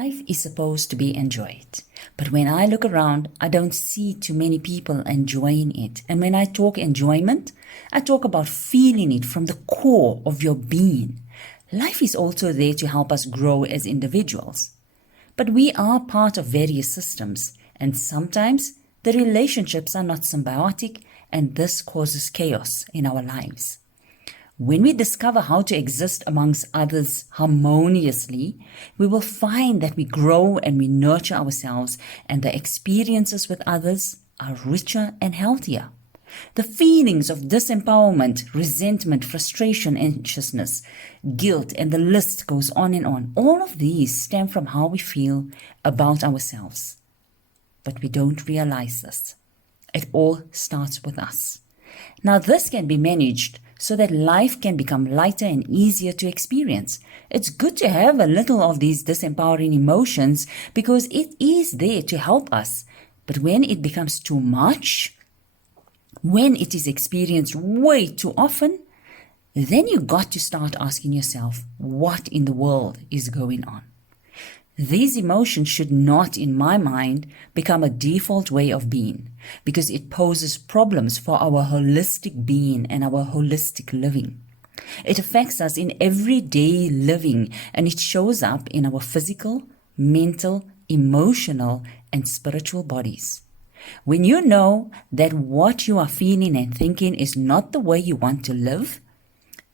Life is supposed to be enjoyed. But when I look around, I don't see too many people enjoying it. And when I talk enjoyment, I talk about feeling it from the core of your being. Life is also there to help us grow as individuals. But we are part of various systems, and sometimes the relationships are not symbiotic, and this causes chaos in our lives. When we discover how to exist amongst others harmoniously, we will find that we grow and we nurture ourselves, and the experiences with others are richer and healthier. The feelings of disempowerment, resentment, frustration, anxiousness, guilt, and the list goes on and on. All of these stem from how we feel about ourselves. But we don't realize this. It all starts with us. Now, this can be managed so that life can become lighter and easier to experience. It's good to have a little of these disempowering emotions because it is there to help us. But when it becomes too much, when it is experienced way too often, then you got to start asking yourself, what in the world is going on? These emotions should not, in my mind, become a default way of being because it poses problems for our holistic being and our holistic living. It affects us in everyday living, and it shows up in our physical, mental, emotional, and spiritual bodies. When you know that what you are feeling and thinking is not the way you want to live,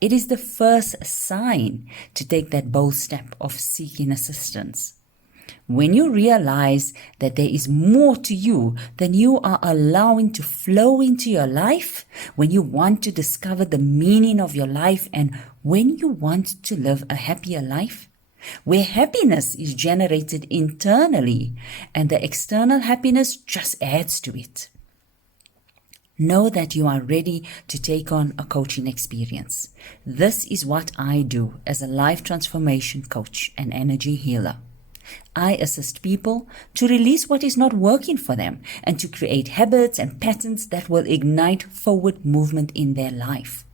it is the first sign to take that bold step of seeking assistance. When you realize that there is more to you than you are allowing to flow into your life, when you want to discover the meaning of your life, and when you want to live a happier life, where happiness is generated internally and the external happiness just adds to it. Know that you are ready to take on a coaching experience. This is what I do as a life transformation coach and energy healer. I assist people to release what is not working for them and to create habits and patterns that will ignite forward movement in their life.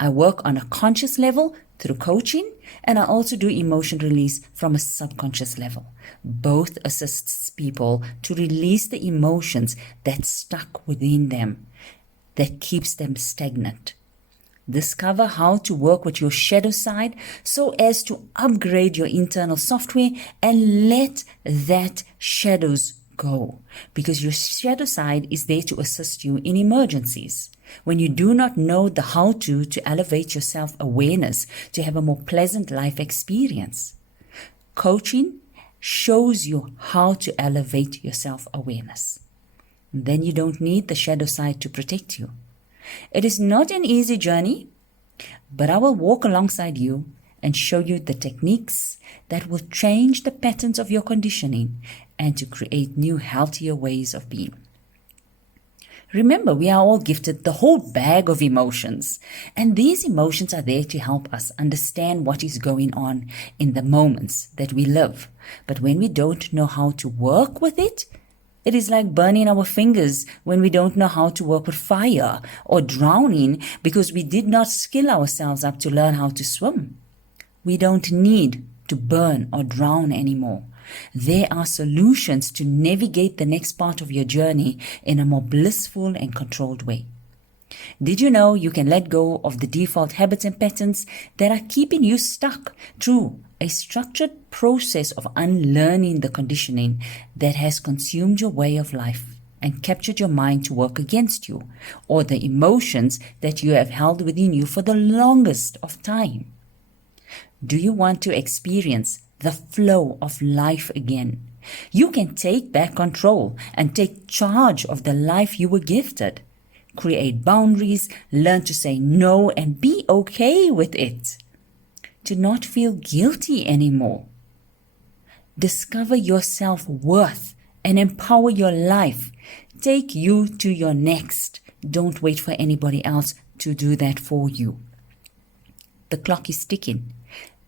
I work on a conscious level through coaching, and I also do emotion release from a subconscious level. Both assists people to release the emotions that's stuck within them, that keeps them stagnant. Discover how to work with your shadow side so as to upgrade your internal software and let that shadows go, because your shadow side is there to assist you in emergencies. When you do not know the how to elevate your self-awareness to have a more pleasant life experience. Coaching shows you how to elevate your self-awareness. Then you don't need the shadow side to protect you. It is not an easy journey, but I will walk alongside you and show you the techniques that will change the patterns of your conditioning and to create new, healthier ways of being. Remember, we are all gifted the whole bag of emotions, and these emotions are there to help us understand what is going on in the moments that we live. But when we don't know how to work with it, it is like burning our fingers when we don't know how to work with fire, or drowning because we did not skill ourselves up to learn how to swim. We don't need to burn or drown anymore. There are solutions to navigate the next part of your journey in a more blissful and controlled way. Did you know you can let go of the default habits and patterns that are keeping you stuck through a structured process of unlearning the conditioning that has consumed your way of life and captured your mind to work against you, or the emotions that you have held within you for the longest of time? Do you want to experience the flow of life again? You can take back control and take charge of the life you were gifted. Create boundaries, learn to say no, and be okay with it. To not feel guilty anymore. Discover your self-worth and empower your life. Take you to your next. Don't wait for anybody else to do that for you. The clock is ticking.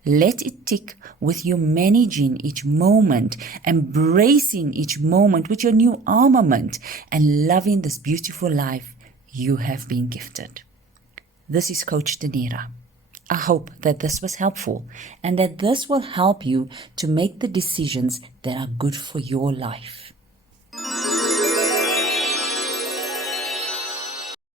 Let it tick with you managing each moment, embracing each moment with your new armament, and loving this beautiful life you have been gifted. This is Coach Danira. I hope that this was helpful and that this will help you to make the decisions that are good for your life.